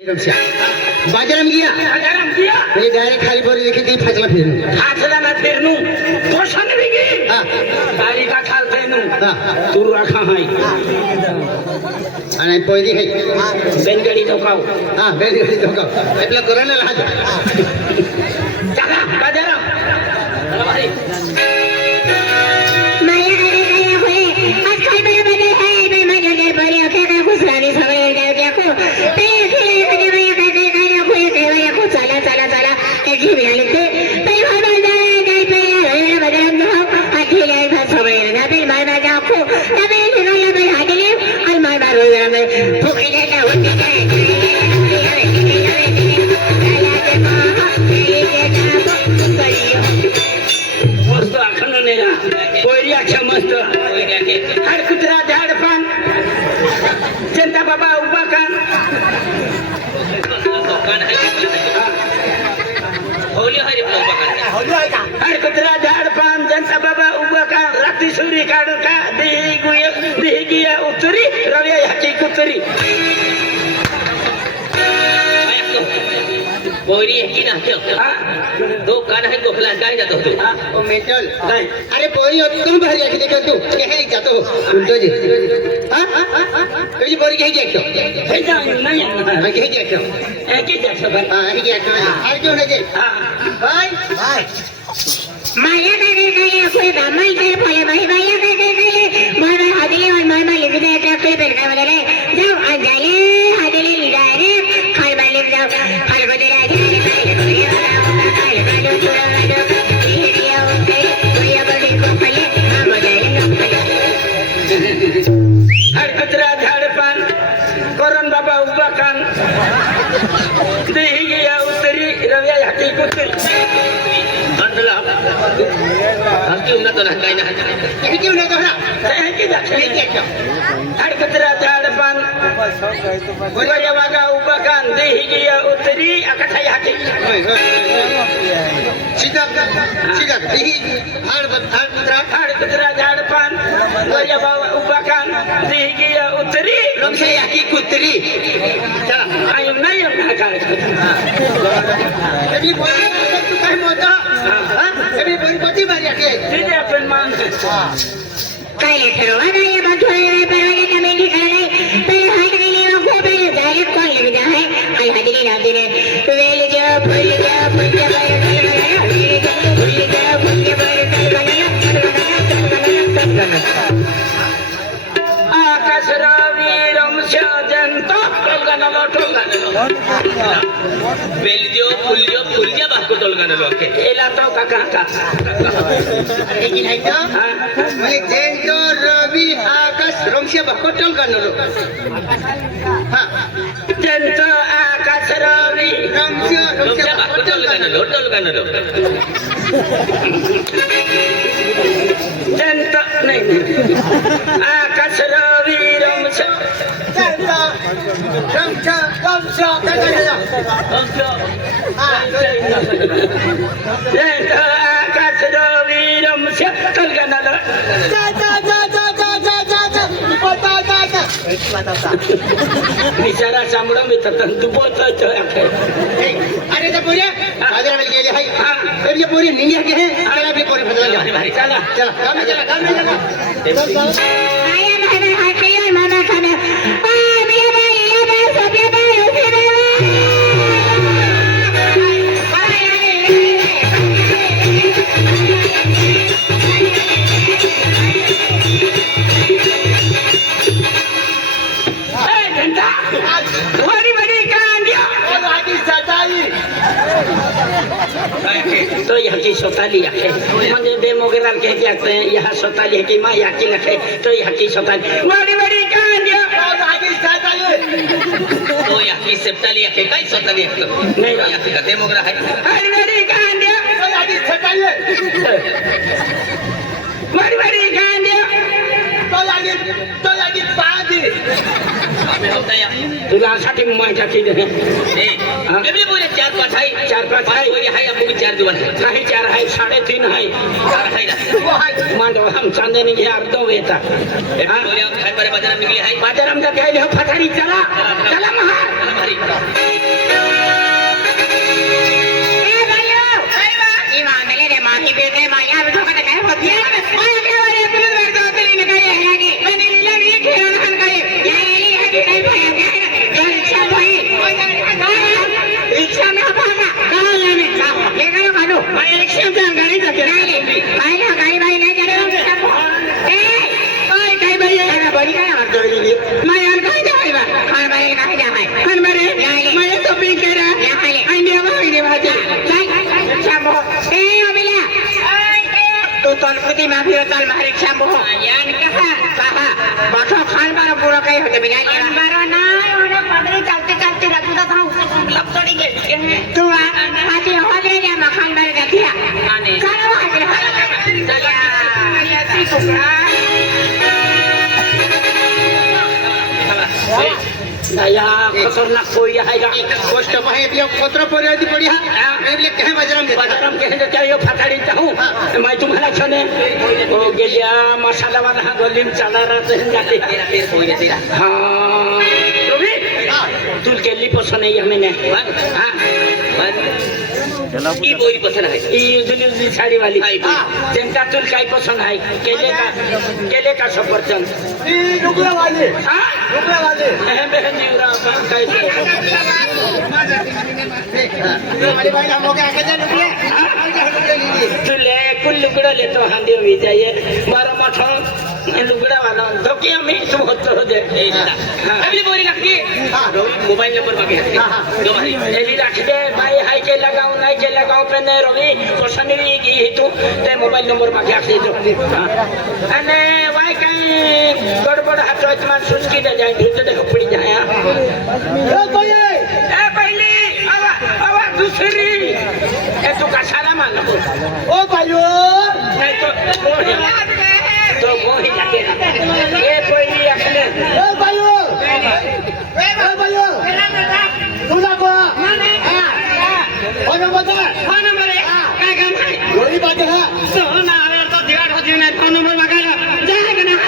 बाजारात गया म्हणजे डायरेक्ट खाली बोरी देखील ती फासला फिरणं फासला ना फिरणू कोशन बिगी तारी का खाल फेनू तू रखा है आणि पहिली है बेलगडी धोकाव हा बेलगडी धोकाव आपला कोरोना राहतो चला बाजारात चला भाई हर कुत्रा झाड पान जनता बाबा उभा का रात्री सूर्य काढू का देही गिया उतरी रव्या ह्याची कुतरी पोरी की ना दो कान है गोफला काय जातो तू ओ मेंटल अरे पोरी तुम बाहेर या की देखो तू कहीं जातो उलटो जी तुझी पोरी कहीं जातो हे जा नाही कहीं जातो की जातो हे जातो अरे क्यों नाही बाय बाय माया काय कोई बामाई काय फळे भाई भाई काय मोर हादिले और मोर माले विदा ट्रॅक्टर पे काय बोले जाओ आज जाले हादिले लिडाय रे खाल बाले जाओ खाल बदे हर कुत्रा झाड पान करण बाबा उभा कान देही गिया उतरी रव्या ह्याची कुतरी अंदला हरकी उन्नत ना काय ना हे क्यों नाही दोहरा की जातो हर कुत्रा झाड पान गोया वागा उभा कान देही गिया उतरी अकठा ह्याची सीधा सीधा ही हाड कुत्रा हर कुत्रा झाड पान गोया बाबा उभा कान देही गिया उतरी रमशा याकी कुत्री चला आई नाही ना काय कधी बोल तू काय मोठा हा कधी बोल कोटी मारी आहे तिने आपण मान काय ठरवा नाही बघतोय परवाने कमेंट करायला पहिले हात गेली मग पहिले डायरेक्ट कॉल लग जा है आई हादिले ना दिले वेल जा फुल जा फुल आकाश रावी रमश जंत टोलगानलो बेलजो फुलजा बाको टोलगानलो के एला तो काका लेकिन है तो मैं जेंटो रवि आकाश रमशा बकोटल गनलो हां जंत आकाश रावी रमशा बाको टोलगानलो जंत नहीं आकाश रावी रमश रमशा जंत आकाश रावी रमश टोलगानलो निशारा चामड़ा में तंतु बहुत अरे तो पूरे बाजार में गेले है अब ये पूरी निंजा के हैं चला भी पूरी बदल जा चला चला काम में चला आया भाई हाथ के मामा खाना आ मेरा भाई या भाई सब या भाई उसे तो यहाँ की सोताली है म्हणजे डेमोग्राम कहते हैं यहाँ सोताली है कि माँ यहाँ की लखे तो यहाँ की सोताली बड़ी बड़ी कहानियाँ तो या की सेप्टाली के काय सोताली नहीं या की डेमोग्रा है बड़ी बड़ी कहानियाँ बड़ी बड़ी कहानियाँ आम्ही होता या तुला साठी माझ्या की दे एवढे बोले 4-5 आहे 4-5 आहे. बोले आहे आपण 4 दिवस आहे काही 4 आहे 3.5 आहे 4 आहे ना मांडव हम चांदणी घे अर्ध येता बोले काय बरे बाजारात निघली आहे बाजारामध्ये घ्यायला हो फटाडी चला चला महार चला भारी ए बायो ई मांगले रे माती पे काय माझ्या डोक्यात काय होत नाही ओय देवारे तुला वर्ग होते नाही काय आहे की पण लिला नाही खेळून खान काय या एली आहे काय पाया या रिक्षा भाई रिक्षा में भागा काय याने ले गयो काढू माझ्या रिक्षा जाऊन गाडी जाते नाही काय ना गाडी बाई नाही करे ए ओय काय बाई आहे बडी काय म्हणतो लिली नाही यार काय जाय बा खान बाई काय जाय खान बाई मैं तो पी के रहा तू तलपति माफी होताल मारे शाम्बो यान कहा बाठो खान बारो पूरा काही होते बिना खान बारो ना ओने पदरी चलते चलते रातू दा थाऊ लब तोड़ी गेल तू आती हो ले जा मखान बारे देखिया माने करो हाजिर या ती टुकड़ा नया खतरनाक कोई है का गोष्ट पाहे आपल्या पत्र पर्यादी पडी हा आपल्या काय बाजारात देता बाजाराम के है क्या यो फटाडी चाहूं मैं तुम्हाला छने ओ गेलिया मसाला वाला हा गोलीम चला रहते हैं जाते फिर कोई नहीं तेरा हां रोबी तुल केली पसंद है हमें ने हां ई बोरी पसंद आहे ये उजली साड़ी वाली हां जनता तुल काय पसंद है केले का सफरचंद डुकला वाले हां डुकला वाले बहन जीवरा काय वाली भाई हम लोग आगे जा डुकले तुले कुल लुगड़ा ले तो हांडे हुई जाए बारह मठो लुगड़ा वाला धोके हमें तुम होते हो दे ए दादा अभी बोरी रखी हां मोबाइल नंबर बाकी है दो भाई एली रख दे भाई हाय के लगाऊं नहीं के लगाऊं पे ने रवि तो सनी की तू ते मोबाइल नंबर बाकी आखी दो अने वाई कहीं गड़बड़ हाथ इतना सुस्की दे जाए दूध दे पड़ी जाए ए पहली आवा दूसरी ए तू का साला मान ओ भाइयो नहीं तो वो ही लगेगा ये कोई अपने ओ भाइयो ओ भाइयो सुना को फोन बता फोन नंबर काय काम है वही बात है तो ना अरे तो दिगाड़ हो जी ना फोन नंबर मांगा जाए कि नहीं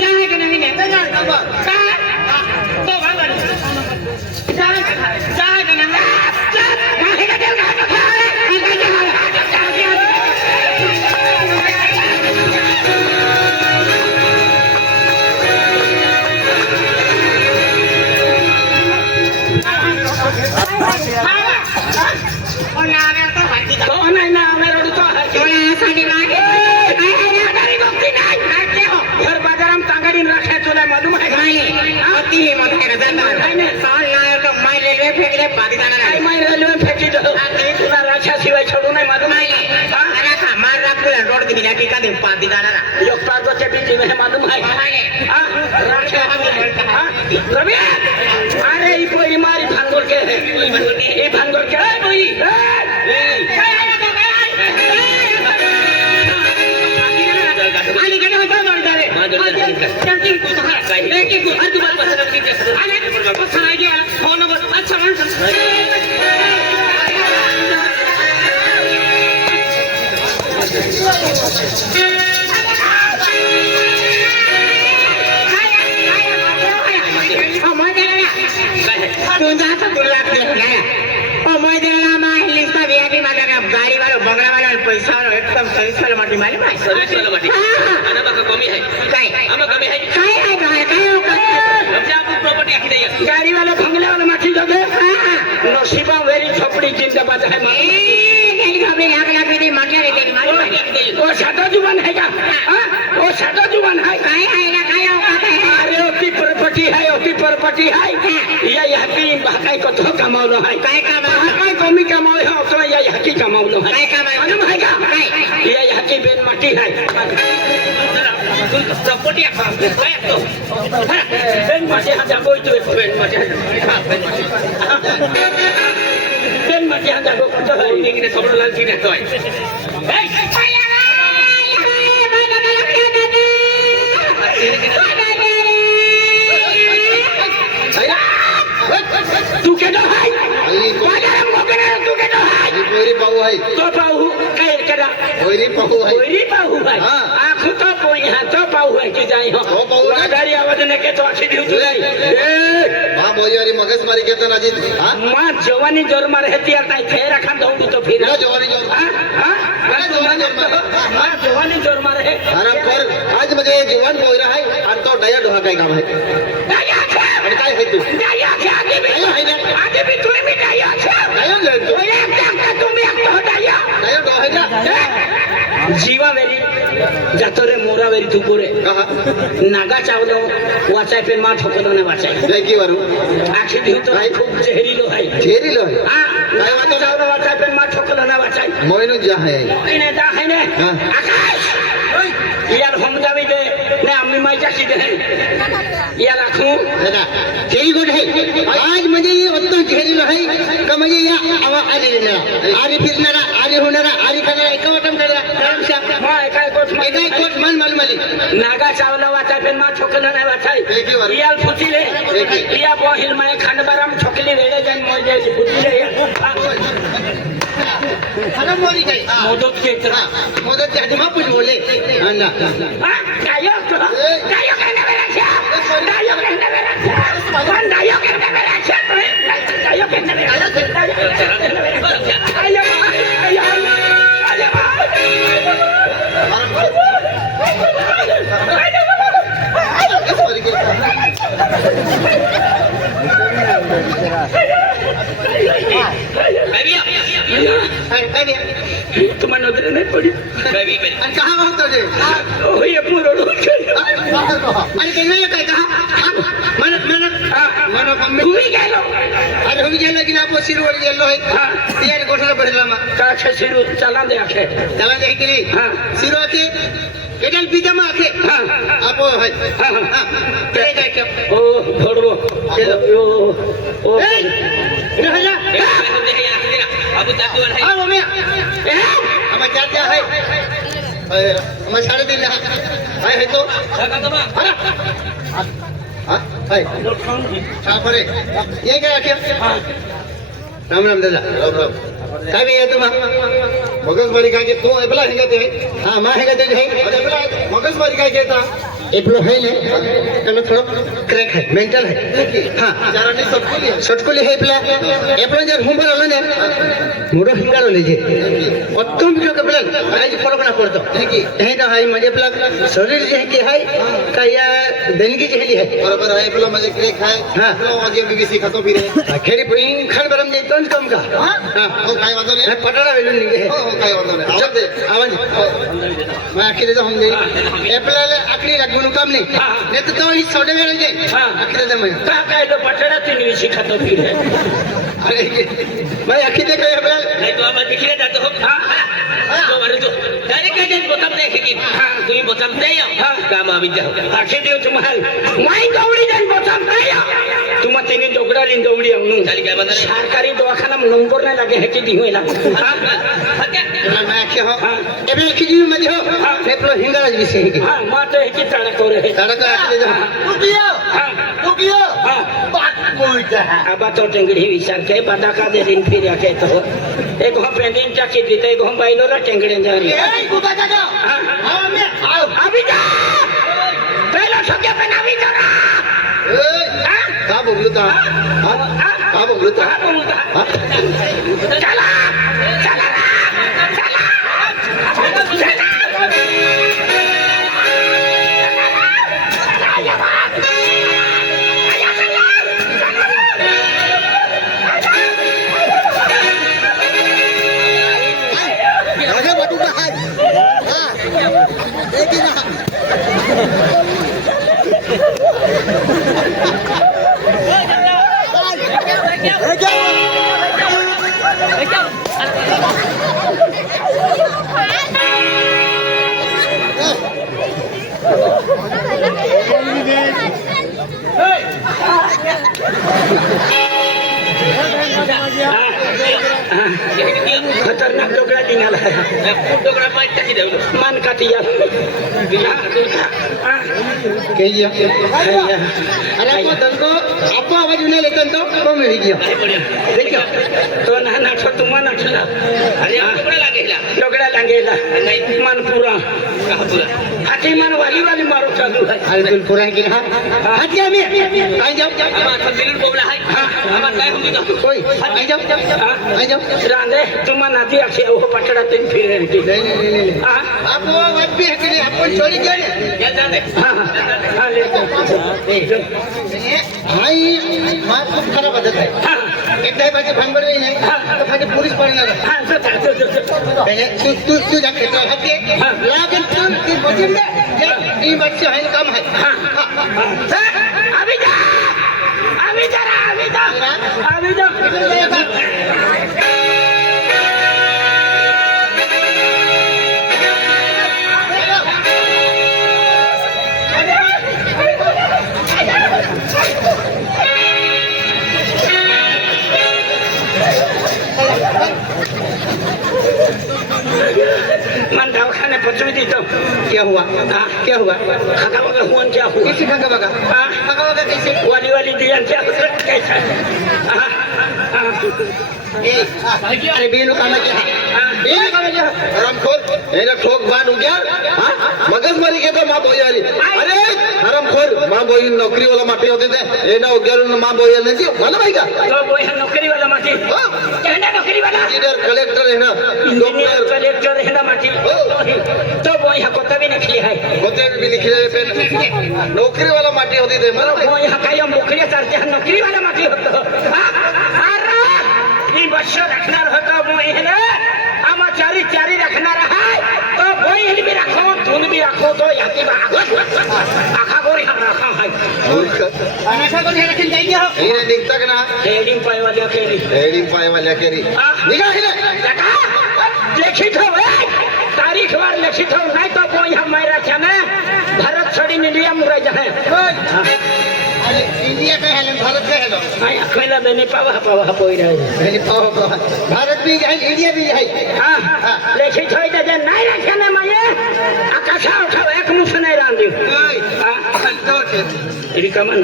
जाए कि नहीं नहीं जाए नंबर तो भाई जाए कि नहीं काहे का दिल नहीं ना मेरे तो घर बाजार हम तांगड़ी रखे तुला मालूम है अति हिम्मत है का जाता है साल ना तो मैं रेलवे फेंक ले बाकी जाना आई नहीं मैं रेलवे में फेंकी दो तुला रक्षा सिवाय छोड़ू नहीं मालूम है अरे का मार रख ले रोड की बिना टिका दे बाकी जाना ना यो पागो के बीच में मालूम है रक्षा रवि अरे ये कोई मारी भांगोर के है ये भांगोर के है कोई आने के बाद दौड़ जाए चलती देखिए को हर बार बस रखती है आने बस आ गया फोन नंबर अच्छा तू जाता तू लाख ओ मैं देना मां लिस्ता वीआईपी मागा गाड़ी वाला बंगला वाला पैसा वाला एकदम सर्विस वाला माटी मारी भाई सर्विस वाला माटी आना बाका कमी है काय आमा कमी है काय है काय हमसे आपको प्रॉपर्टी आखी दे गाड़ी वाला बंगले वाला माटी दो दे नसीबा वेरी झोपड़ी जिंदाबाद है गेली हमें लाख दे माटी रे तेरी मारी वो सादा जुबान है क्या वो सादा जुबान है काय है ना काय अरे ओपी प्रॉपर्टी है या यहकी भाई को तो कमावलो है काय कमावलो काय कमी कमावे है तो या यहकी कमावलो है काय कमावलो मालूम है क्या या यहकी बेन मट्टी है प्रॉपर्टी आखा काय तो बेन मट्टी हजा कोई तो बेन मट्टी हजा को तो है एक ने सबरो लाल की ने तो है तू केलं हाय आई माझ्या मोकळ्या तू केलं हाय पोरी पाहू आहे तो पाहू काय करा पोरी पाहू आहे कोई पाहू है हाँ। आँख तो कोई है तो पाहू है कि जाई हो तो पाहू है। गाड़ी आवाज ने के तो अच्छी दी तू मा मोरी मगज मारी घेतो ना जी हा मां जवानी जोर मार है तिया ताई थे रखा दौड़ तो फिर मेरा जवानी जो हां हां मां जवानी जोर मार है आराम कर आज म्हणजे जीवन बोल रहा है आणि तो डाया डोहा काय काम आहे डाया आणि काय आहे तू डाया आगे भी आगे भी तू भी डाया डाया ले तू ओए क्या तुम एक तो डाया डाया डोहा है ना जीवा वेरी जातो रे मोरा वेरी तू पुरे कहा नागा चावलो वाचाय पे मां ठोकलो ना वाचाय लेकी वरू आखी भी तो खूब जहरीलो है झेरी लो है हां काय वाचा चावलो वाचाय पे मां ठोकलो ना वाचाय मोइनु जा है इने दा है ने हाँ। आकाश यार हम जावी दे ने अम्मी माई जाकी दे यार आखू ना झेरी गोड है आज म्हणजे उत्तम झेरी लो है का म्हणजे या आवा आली ना आली फिरणारा आली होणारा आली खाणारा एक वाटम करा कामशा माय काय कोट एकाय कोट मन मलमली नागा चावलो वाचाय पे मां ठोकलो ना वाचाय यार फुटिले या बहिल माय खांडबाराम ठोकली वेळे जाईन मोजे फुटिले खाना मोरी काय मोदक के हा मोदत त्या आधी मापूच बोलले अंदा डायो डायो करने वाला क्या डायो करने वाला क्या कौन डायो करने वाला क्या डायो करने वाला आया तुम्हाला नजर नाही पडी आणि कहा होतो रे हो ये पूर्ण आणि ते नाही काय कहा म्हणत म्हणत मम्मी तुम्ही गेलो अरे हो गेलो की आपण शिरवड गेलो आहे तियार गोठला भरला मग का शिरू चला दे आखे त्याला दे की नाही हां शिरो के एडल पिजामा आखे हां आपो है हां ते काय के ओ थोडो ओ ए राजा अबू तातुन है हां मम्मी हम जाते है हम साड़े दिन है तो हां हाय हां परे ये काय आखे राम राम दादा राम राम काय बी येतो मग मगजमारी काय तू एपला हेंगा ते हां मा हेंगा ते है मगजमारी काय घेता एपलो है ने त्याला थोडं क्रॅक है मेंटल है हां चाराने सटकुली है एपला एपलो जर हुंबर आलो ने मोडो हिंगालो लेजे उत्तम बिलो के प्लान आज फरक ना पड़तो हे तो है म्हणजे प्लान शरीर जे की है काय या देणगी जे है बरोबर आहे आपलं म्हणजे क्रेक आहे हां आपलं आगे बीबीसी खातो फिरे खेरी पहिन खान बरम जे तोंड कम का हां हो काय वांधो नाही पटारा वेलून निघे हो हो काय वांधो नाही आवड दे आवाज मैं आखिर तो हम गई एप्रिल आखिरी लागून काम नाही नाही तर तो ही सोडे वेळ जे आखिर तर मैं का काय तो पटडा तीन विषय खातो फिर अरे मैं आखिर ते काय एप्रिल नहीं तो हम दिखले जातो हो तो मारे तो डायरेक्ट काय बोतम देखे की तुम्ही बोतम दे या काम आम्ही जाऊ आखे देव तुम्हाला माई दौडी जाईन बोचाम काय तुम्हा तेने दोगडा लिन दौडी आवनु चाली काय बंदा सरकारी दवाखाना नंबर नाही लागे हे किती होईला मैं आखिर हो एप्रिल की जी मध्ये हो एप्रिल हिंगाला विषय की हां माते हे की ताळा करे हे साडा काय आखिर जा उगियो हां बात बोलता है आबा तो टेंगडी विचार के बादा का दे दिन फिर आके तो एक हम पेंडिंग चाकी देते एक हम बाइलो रा टेंगडे जारी ए कुबा दादा हां हां मैं आओ अभी जा पहला सके पे ना भी जरा ए का बोलता हां का बोलता चला चला राजा बाटू का हाय हां एक ही ना खतरनाक डोकरा निघाला डोकरा माहित टाकी देऊ मान काटी या कहिए अरे को दनको आपको आवाज उन्हें लेते तो मिल गया देखो तो ना नाचो तुम्हा नाचला अरे कपडा लागेला डोगड़ा लागेला नाही मन पूरा हाथी मन वाली वाली मारो चालू है अरे तुम पुराण की हाँ हाँ क्या मैं आ जाओ आम्हा बिलकुल बोबला आहे आम्हा काय होती का कोई आ जाओ रांदे तुम्हा नाती आखी वो पटड़ा तीन फिर की नहीं हाँ आप वो बात भी है कि नहीं आपको छोड़ी क्या या जाते हाँ हाँ ले भाई माँ खूप खराब बदल है हाँ एकदा माझे भांगड नाही तर माझे पोलीस पडणार हाँ तू जा खेळतो हत्ती लागेल तू बचून दे ती बच्चे आहे काम आहे अभी जा अभी जरा अभी जा मन दवाखाने पहुंच दी तो क्या हुआ क्या हुआ खाका वगैरह हुआ क्या हुआ कैसे खंगा बघा खंगा बघा कैसे वाली वाली दिया क्या कैसा अरे बेनो कामा क्या हरामखोर एना ठोक बांध गया मगज मारी के तो मां बोई वाली अरे हरामखोर मां बोई नौकरी वाला माटी होते थे एना उग्यारून मां बोई नहीं थी मला भाई का तो वो है नौकरी वाला माटी कहना नौकरी वाला इंजीनियर कलेक्टर है ना इंजीनियर डॉक्टर कलेक्टर है ना माटी तो वो यहाँ कोता भी निकली है होते भी लिखे पे नौकरी वाला माटी होती थे मला वो यहाँ का ये नौकरी करते हैं नौकरी वाला माटी होता अरे ये बच्चा रखना रहता वो है ना आमा चारी चारी रखना रहा तो वो ही भी रखो धुन भी रखो तो याती आखा गोरी हम रखा है ऐसा को नहीं रखन चाहिए हो ये दिखता कि ना हेडिंग पाए वाले अकेली हेडिंग पाए वाले केरी निकाल के लगा लिखित हो तारीख बार लिखित हो नहीं तो वो यहाँ मैं रखा ना भारत छोड़ी इंडिया मुरा जाए अरे इंडिया का है भारत का है मैं अकेला मैंने पावा पोई रहे भारत भी है इंडिया भी है हाँ लिखित हो तो नहीं रखा ना मैं आकाशा उठाओ एक मुँह से नहीं रांधी रिकमन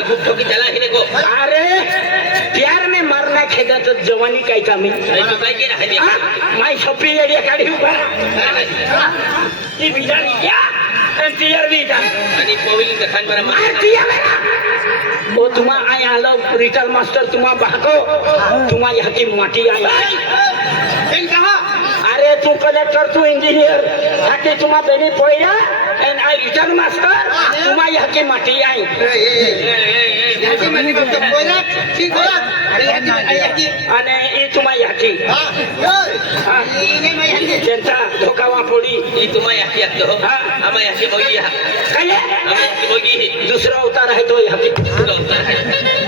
खूप ठोकी त्याला हे नको अरे प्यार में मरना खेदा तो जवानी काय का मी तू काय केलं आहे माय सपी एरिया काढी उभा ती बिजारी क्या तियर बीजा आणि पोविल कथान बरं वो तुम्हा आय आलो रिटल मास्टर तुम्हा भागो तुम्हा यहाँ की माटी आई अरे तू कलेक्टर तू इंजीनियर हाके तुम्हा बेनी पोया एंड आई रिटल मास्टर तुम्हा यहाँ की माटी आई आणि ई तुम्हा याची त्यांचा धोका वापोडी ही तुम्हा याची असतो आम्हा याची बोगी काय आम्हा याची बोगी दुसरा अवतार आहे तो याची तुझा उत्तर आहे